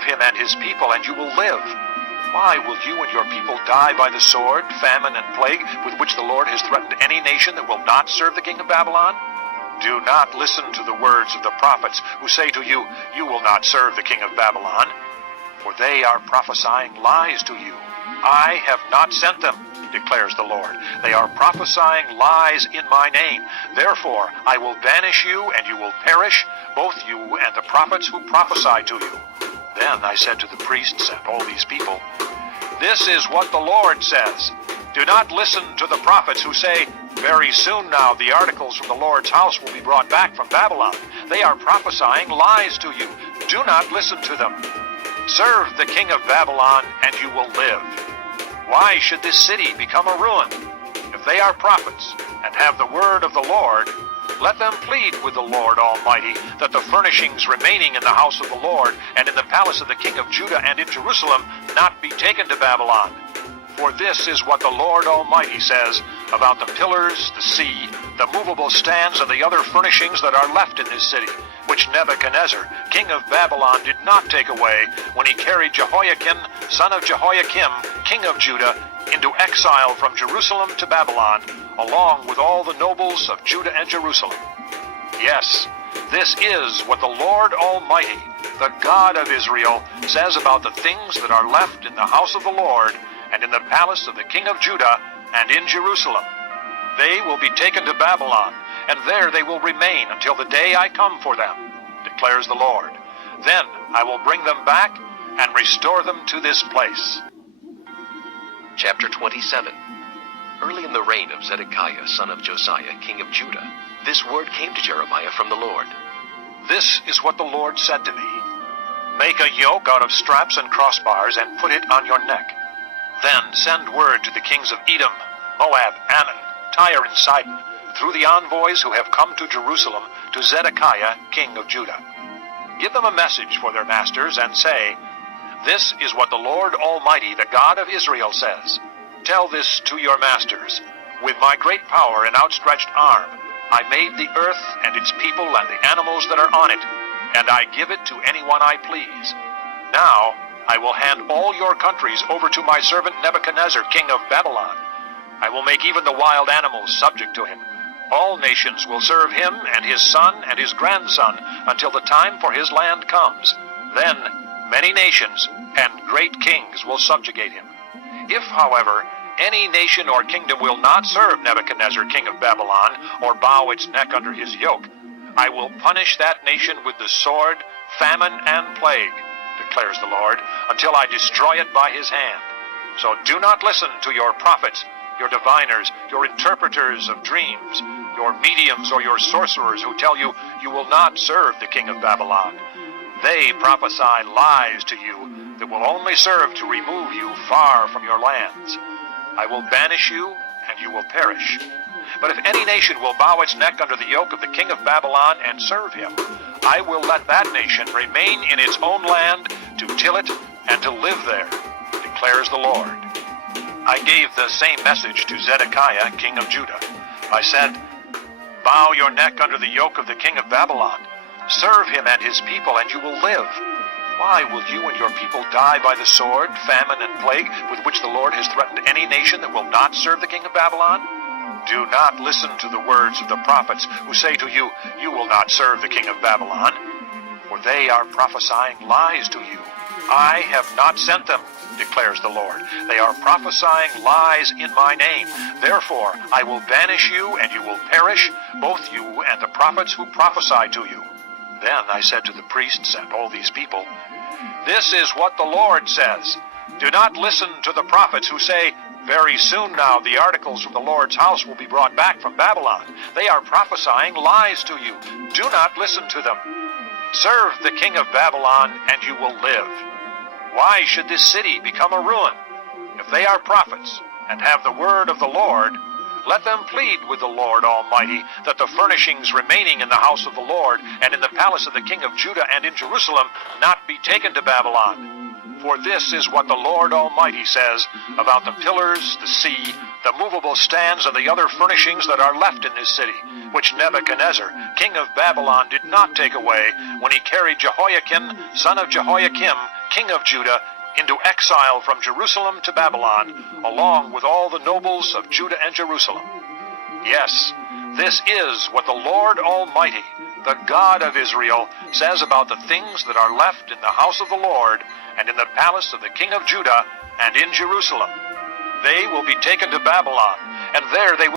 Serve him and his people, and you will live. Why will you and your people die by the sword, famine, and plague with which the Lord has threatened any nation that will not serve the king of Babylon? Do not listen to the words of the prophets who say to you, you will not serve the king of Babylon, for they are prophesying lies to you. I have not sent them, declares the Lord. They are prophesying lies in my name. Therefore, I will banish you, and you will perish, both you and the prophets who prophesy to you. Then I said to the priests and all these people, this is what the Lord says. Do not listen to the prophets who say, very soon now the articles from the Lord's house will be brought back from Babylon. They are prophesying lies to you. Do not listen to them. Serve the king of Babylon, and you will live. Why should this city become a ruin? If they are prophets and have the word of the Lord, let them plead with the Lord Almighty that the furnishings remaining in the house of the Lord and in the palace of the king of Judah and in Jerusalem not be taken to Babylon. For this is what the Lord Almighty says about the pillars, the sea, the movable stands, and the other furnishings that are left in this city, which Nebuchadnezzar, king of Babylon, did not take away when he carried Jehoiakim, son of Jehoiakim, king of Judah, into exile from Jerusalem to Babylon, along with all the nobles of Judah and Jerusalem. Yes, this is what the Lord Almighty, the God of Israel, says about the things that are left in the house of the Lord and in the palace of the king of Judah and in Jerusalem. They will be taken to Babylon, and there they will remain until the day I come for them, declares the Lord. Then I will bring them back and restore them to this place. Chapter 27. Early in the reign of Zedekiah, son of Josiah, king of Judah, this word came to Jeremiah from the Lord. This is what the Lord said to me. Make a yoke out of straps and crossbars and put it on your neck. Then send word to the kings of Edom, Moab, Ammon, Tyre, and Sidon, through the envoys who have come to Jerusalem, to Zedekiah, king of Judah. Give them a message for their masters, and say, this is what the Lord Almighty, the God of Israel, says. Tell this to your masters. With my great power and outstretched arm, I made the earth and its people and the animals that are on it, and I give it to anyone I please. Now I will hand all your countries over to my servant Nebuchadnezzar, king of Babylon. I will make even the wild animals subject to him. All nations will serve him and his son and his grandson until the time for his land comes. Then many nations and great kings will subjugate him. If, however, any nation or kingdom will not serve Nebuchadnezzar, king of Babylon, or bow its neck under his yoke, I will punish that nation with the sword, famine, and plague, declares the Lord, until I destroy it by his hand. So do not listen to your prophets, your diviners, your interpreters of dreams, your mediums or your sorcerers who tell you you will not serve the king of Babylon. They prophesy lies to you that will only serve to remove you far from your lands. I will banish you, and you will perish. But if any nation will bow its neck under the yoke of the king of Babylon and serve him, I will let that nation remain in its own land to till it and to live there, declares the Lord. I gave the same message to Zedekiah, king of Judah. I said, bow your neck under the yoke of the king of Babylon. Serve him and his people, and you will live. Why will you and your people die by the sword, famine, and plague with which the Lord has threatened any nation that will not serve the king of Babylon? Do not listen to the words of the prophets who say to you, you will not serve the king of Babylon, for they are prophesying lies to you. I have not sent them, declares the Lord. They are prophesying lies in my name. Therefore, I will banish you, and you will perish, both you and the prophets who prophesy to you. Then I said to the priests and all these people, this is what the Lord says. Do not listen to the prophets who say, very soon now the articles from the Lord's house will be brought back from Babylon. They are prophesying lies to you. Do not listen to them. Serve the king of Babylon, and you will live. Why should this city become a ruin? If they are prophets and have the word of the Lord, let them plead with the Lord Almighty that the furnishings remaining in the house of the Lord and in the palace of the king of Judah and in Jerusalem not be taken to Babylon. For this is what the Lord Almighty says about the pillars, the sea, the movable stands, and the other furnishings that are left in this city, which Nebuchadnezzar, king of Babylon, did not take away when he carried Jehoiakim, son of Jehoiakim, king of Judah, into exile from Jerusalem to Babylon, along with all the nobles of Judah and Jerusalem. Yes, this is what the Lord Almighty, the God of Israel, says about the things that are left in the house of the Lord and in the palace of the king of Judah and in Jerusalem. They will be taken to Babylon, and there they will